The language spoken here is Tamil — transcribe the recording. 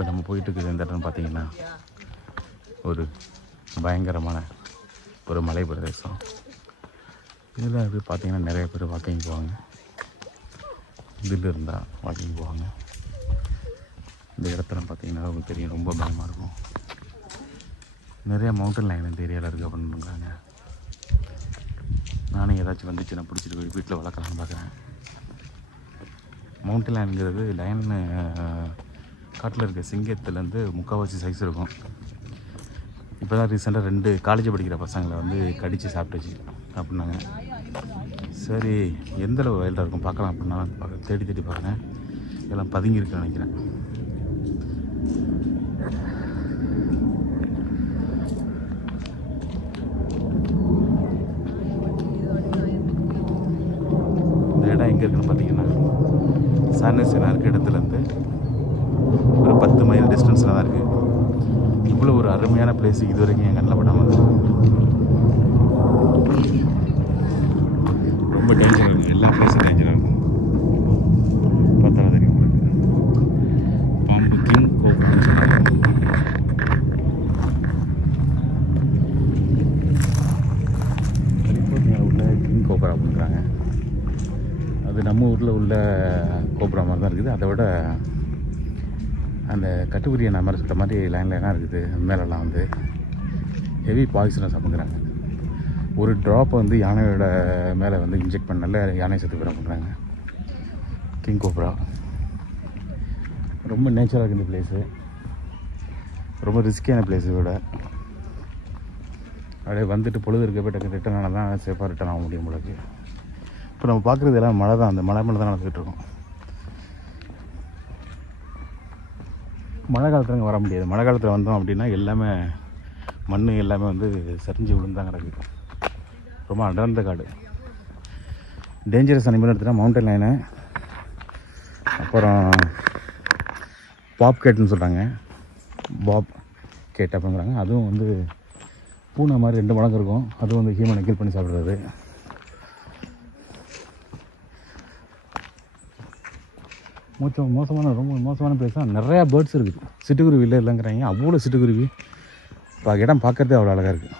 இப்போ நம்ம போயிட்டு இருக்கிற இந்த இடம்னு பார்த்தீங்கன்னா ஒரு பயங்கரமான ஒரு மலை பிரதேசம். இதில் அது பார்த்திங்கன்னா நிறைய பேர் வாக்கிங் போவாங்க. இதில் இருந்தால் வாக்கிங் போவாங்க. இந்த இடத்துல பார்த்திங்கன்னா உங்களுக்கு தெரியும், ரொம்ப பயமாக இருக்கும். நிறையா மவுண்டன் லைன் இந்த ஏரியாவில் இருக்குது அப்படின்றாங்க. நானும் ஏதாச்சும் வந்துச்சுன்னா பிடிச்சிட்டு போய் வீட்டில் வளர்க்கலான்னு பார்க்குறேன். மவுண்டன் லைனுங்கிறது லைன் காட்டில் இருக்க சிங்கத்துலேருந்து முக்கால்வாசி சைஸ் இருக்கும். இப்போ தான் ரீசெண்டாக 2 காலேஜ் படிக்கிற பசங்களை வந்து கடித்து சாப்பிட்டுச்சு அப்படின்னாங்க. சரி எந்தளவு வயல்டாக இருக்கும் பார்க்கலாம் அப்படின்னா தேடி பார்க்குறேன். எல்லாம் பதுங்கியிருக்குன்னு நினைக்கிறேன். இந்த இடம் எங்கே இருக்குன்னு பார்த்தீங்கன்னா சார்னேசினா இருக்க இடத்துலேருந்து ஒரு 10 மைல் டிஸ்டன்ஸில் தான் இருக்குது. இவ்வளோ ஒரு அருமையான பிளேஸு இது வரைக்கும் என் கண்ணில் படாமல் இருக்குது. ரொம்ப டேஞ்சராக இருக்கும். எல்லா பிளேஸும் டேஞ்சராக இருக்கும். பார்த்தாலும் தெரியும் உங்களுக்கு. பாம்பு கிங் கோப்ரா கலிஃபோர்னியா உள்ள கிங் கோப்ரா அப்படின்றாங்க. அது நம்ம ஊரில் உள்ள கோப்ரா மாதிரி தான் இருக்குது. அதை விட அந்த கட்டுக்குரிய மாதிரி சொல்கிற மாதிரி லைன்லாம் இருக்குது. மேலெல்லாம் வந்து ஹெவி பாய்சனஸ் அப்படிங்கிறாங்க. ஒரு ட்ராப் வந்து யானையோட மேலே வந்து இன்ஜெக்ட் பண்ணல யானை செத்து போகிற பண்ணுறாங்க. கிங் கோப்ரா ரொம்ப நேச்சராக இருக்குது இந்த பிளேஸு. ரொம்ப ரிஸ்கியான பிளேஸு விட. அப்படியே வந்துட்டு பொழுது இருக்க போய் டக்கு ரிட்டர்ன் ஆனால் தான் சேஃபாக ரிட்டர்ன் ஆக முடியும் உங்களுக்கு. இப்போ நம்ம பார்க்குறது எல்லாம் மழை தான். அந்த மழை மேலே தான் நடந்துக்கிட்டு இருக்கோம். மழை காலத்தில் அங்கே வர முடியாது. மழை காலத்தில் வந்தோம் அப்படின்னா எல்லாமே மண் எல்லாமே வந்து சரிஞ்சு விழுந்தான் கிடக்கு. ரொம்ப அடர்ந்த காடு. டேஞ்சரஸ் அனிமல் எடுத்துகிட்டா மவுண்டன் லைனு, அப்புறம் பாப் கேட்டுன்னு சொல்கிறாங்க. பாப் கேட் அப்படிங்கிறாங்க. அதுவும் வந்து பூனை மாதிரி 2 மடங்கு இருக்கும். அதுவும் வந்து ஹியூமனை கில் பண்ணி சாப்பிட்றது. ரொம்ப மோசமான பிளேஸ் தான். நிறையா பேர்ட்ஸ் இருக்குது. சிட்டுக்குருவி இல்லை இல்லைங்கிறாங்க. அவ்வளோ சிட்டுக்குருவி. இப்போ இடம் பார்க்குறதே அவ்வளோ அழகாக இருக்குது.